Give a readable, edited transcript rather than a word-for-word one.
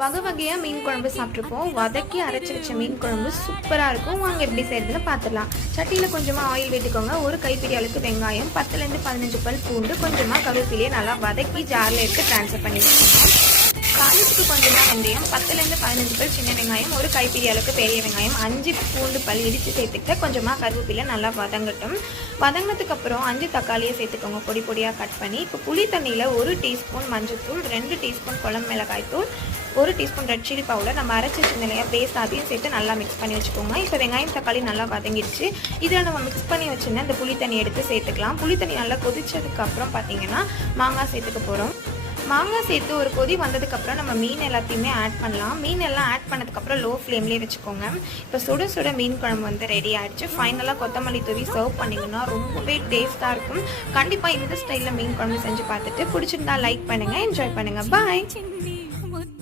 வகை வகையாக மீன் குழம்பு சாப்பிட்ருப்போம். வதக்கி அரைச்சி வச்ச மீன் குழம்பு சூப்பராக இருக்கும். வாங்க எப்படி செய்யறதுன்னு பார்த்துடலாம். சட்டியில் கொஞ்சமாக ஆயில் விட்டுக்கோங்க. ஒரு கைப்பிடி அளவுக்கு வெங்காயம், 10லேருந்து 15 பல் பூண்டு, கொஞ்சமாக கருவேப்பிலையை நல்லா வதக்கி ஜாரில் எடுத்து ட்ரான்ஸ்ஃபர் பண்ணி வச்சுக்கோங்க. தாளிப்புக்கு கொஞ்சமாக வெந்தயம், 10லேருந்து 15 பல் சின்ன வெங்காயம், ஒரு கைப்பிடி அளவுக்கு பெரிய வெங்காயம், 5 பூண்டு பல் இடித்து சேர்த்துக்கிட்டு கொஞ்சமாக கருவேப்பிலை நல்லா வதங்கட்டும். வதங்கினதுக்கப்புறம் 5 தக்காளியை சேர்த்துக்கோங்க, பொடி பொடியாக கட் பண்ணி. இப்போ புளி தண்ணியில் 1 டீஸ்பூன் மஞ்சள்தூள், 2 டீஸ்பூன் குழம்பு மிளகாய் தூள், 1 டீஸ்பூன் ரெட் சில்லி பவுடர், நம்ம அரைச்சி வச்சிருந்தலையா பேஸ்ட் அதையும் சேர்த்து நல்லா மிக்ஸ் பண்ணி வச்சுக்கோங்க. இப்போ வெங்காயம் தக்காளி நல்லா வதங்கிடுச்சு. இதில் நம்ம மிக்ஸ் பண்ணி வச்சுருந்தா இந்த புளி தண்ணி எடுத்து சேர்த்துக்கலாம். புளி தண்ணி நல்லா கொதிச்சதுக்கப்புறம் பார்த்தீங்கன்னா மாங்காய் சேர்த்துக்க போகிறோம். மாங்காய் சேர்த்து ஒரு கொதி வந்ததுக்கப்புறம் நம்ம மீன் எல்லாத்தையுமே ஆட் பண்ணலாம். மீன் எல்லாம் ஆட் பண்ணதுக்கப்புறம் லோ ஃப்ளேம்லேயே வச்சுக்கோங்க. இப்போ சுட சுட மீன் குழம்பு வந்து ரெடி ஆகிடுச்சு. ஃபைனலாக கொத்தமல்லி தூவி சர்வ் பண்ணிங்கன்னா ரொம்பவே டேஸ்ட்டாக இருக்கும். கண்டிப்பாக இந்த ஸ்டைலில் மீன் குழம்பு செஞ்சு பார்த்துட்டு பிடிச்சிருந்தா லைக் பண்ணுங்கள், என்ஜாய் பண்ணுங்கள். பாய்.